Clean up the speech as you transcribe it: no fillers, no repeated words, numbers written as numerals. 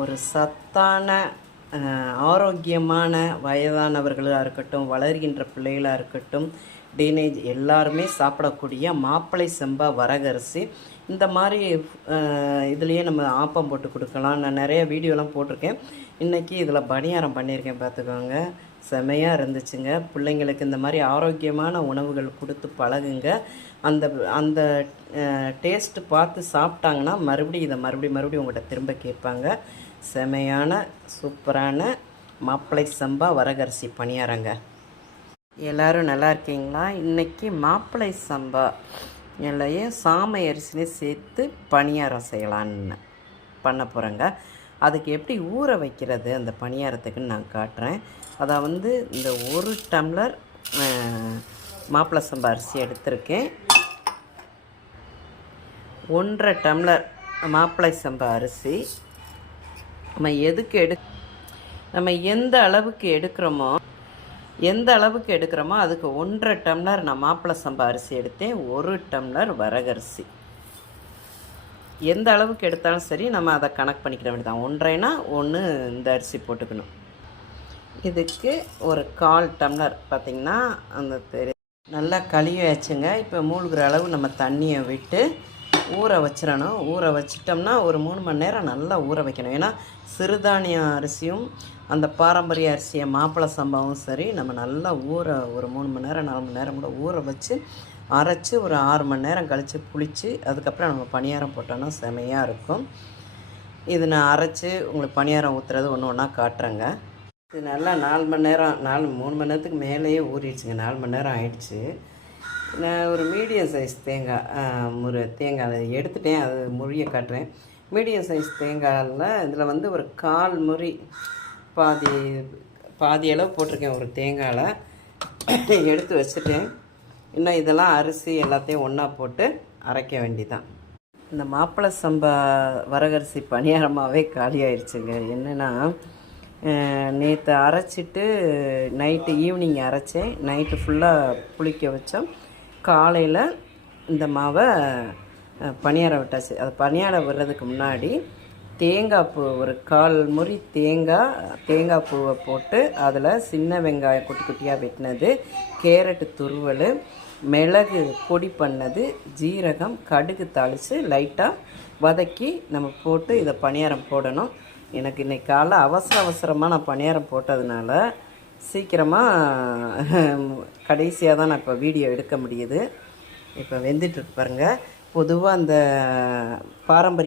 ஒரு சத்தான ஆரோக்கியமான வயதானவர்களாக இருக்கட்டும், வளர்கின்ற பிள்ளைகளாக இருக்கட்டும், டீனேஜ் எல்லாருமே சாப்பிடக்கூடிய மாப்பிளை சம்பா வரகரிசி. இந்த மாதிரி இதுலேயே நம்ம ஆப்பம் போட்டு கொடுக்கலாம். நான் நிறைய வீடியோலாம் போட்டிருக்கேன். இன்றைக்கி இதில் பணியாரம் பண்ணியிருக்கேன், பார்த்துக்கோங்க. செமையாக இருந்துச்சுங்க. பிள்ளைங்களுக்கு இந்த மாதிரி ஆரோக்கியமான உணவுகள் கொடுத்து பழகுங்க. அந்த அந்த டேஸ்ட்டு பார்த்து சாப்பிட்டாங்கன்னா மறுபடியும் இதை மறுபடியும் உங்கள்கிட்ட திரும்ப கேட்பாங்க. செமையான சூப்பரான மாப்பிளை சம்பா வரகரிசி பணியாரங்க. எல்லோரும் நல்லா இருக்கீங்களா? இன்றைக்கி மாப்பிளை சம்பா இல்லையே சாமை அரிசினே சேர்த்து பணியாரம் செய்யலான்னு பண்ண போகிறேங்க. அதுக்கு எப்படி ஊற வைக்கிறது அந்த பணியாரத்துக்குன்னு நான் காட்டுறேன். அதாவது இந்த 1 டம்ளர் மாப்பிளை சம்பா அரிசி எடுத்திருக்கேன். 1.5 டம்ளர் மாப்பிளை சம்பா அரிசி. நம்ம எந்த அளவுக்கு எடுக்கிறோமோ அதுக்கு 1.5 டம்ளர் நான் மாப்பிளை சம்பா அரிசி எடுத்தேன். 1 டம்ளர் வரகரிசி. எந்த அளவுக்கு எடுத்தாலும் சரி, நம்ம அதை கணக்கு பண்ணிக்கிற வேண்டியதான். 1.5னா 1 இந்த அரிசி போட்டுக்கணும். இதுக்கு ஒரு 1/4 டம்ளர் பார்த்திங்கன்னா அந்த நல்லா கழுவி வச்சுங்க. இப்போ மூழ்கிற அளவு நம்ம தண்ணியை விட்டு ஊற வச்சிடணும். ஊற வச்சிட்டோம்னா ஒரு 3 மணி நேரம் நல்லா ஊற வைக்கணும். ஏன்னா சிறுதானிய அரிசியும் அந்த பாரம்பரிய அரிசியை மாப்பிளை சம்பாவும் சரி, நம்ம நல்லா ஒரு 3 மணி நேரம் 4 மணி நேரம் கூட ஊற வச்சு அரைச்சி ஒரு 6 மணி நேரம் கழித்து புளித்து அதுக்கப்புறம் நம்ம பணியாரம் போட்டோன்னா செமையாக இருக்கும். இது நான் அரைச்சி உங்களுக்கு பணியாரம் ஊற்றுறது ஒன்று ஒன்றா காட்டுறேங்க. இது நல்லா 4 மணி நேரம் 3 மணி நேரத்துக்கு மேலேயே ஊறிடுச்சுங்க. 4 மணி நேரம் ஆயிடுச்சு. நான் ஒரு மீடியம் சைஸ் தேங்காய் அதை எடுத்துட்டேன். அது முறிய காட்டுறேன். மீடியம் சைஸ் தேங்காயில் இதில் ஒரு 1/4 முறி பாதி அளவு போட்டிருக்கேன். ஒரு தேங்காயில் எடுத்து வச்சுட்டேன். இன்னும் இதெல்லாம் அரிசி எல்லாத்தையும் ஒன்றா போட்டு அரைக்க வேண்டிதான். இந்த மாப்பிளை சம்பா வரகரிசி பணியாரமாகவே காலி ஆயிடுச்சுங்க. என்னென்னா நேற்று அரைச்சிட்டு நைட்டு ஈவினிங் அரைச்சேன். நைட்டு ஃபுல்லாக புளிக்க வச்சோம். காலையில் இந்த மாவை பணியாரம் விட்டாச்சு. அது பணியாரம் விடுறதுக்கு முன்னாடி தேங்காய் பூ ஒரு 1/4 முறி தேங்காய் பூவை போட்டு அதில் சின்ன வெங்காயம் குட்டி குட்டியாக வெட்டினது, கேரட்டு துருவல், மிளகு பொடி பண்ணது, ஜீரகம், கடுகு தாளித்து லைட்டாக வதக்கி நம்ம போட்டு இதை பணியாரம் போடணும். எனக்கு இன்றைக்கி காலைல அவசரமாக நான் பணியாரம் போட்டதுனால சீக்கிரமாக கடைசியாக தான் நான் இப்போ வீடியோ எடுக்க முடியுது. இப்போ வெந்துட்டுருக்கு பாருங்கள். பொதுவாக அந்த பாரம்பரிய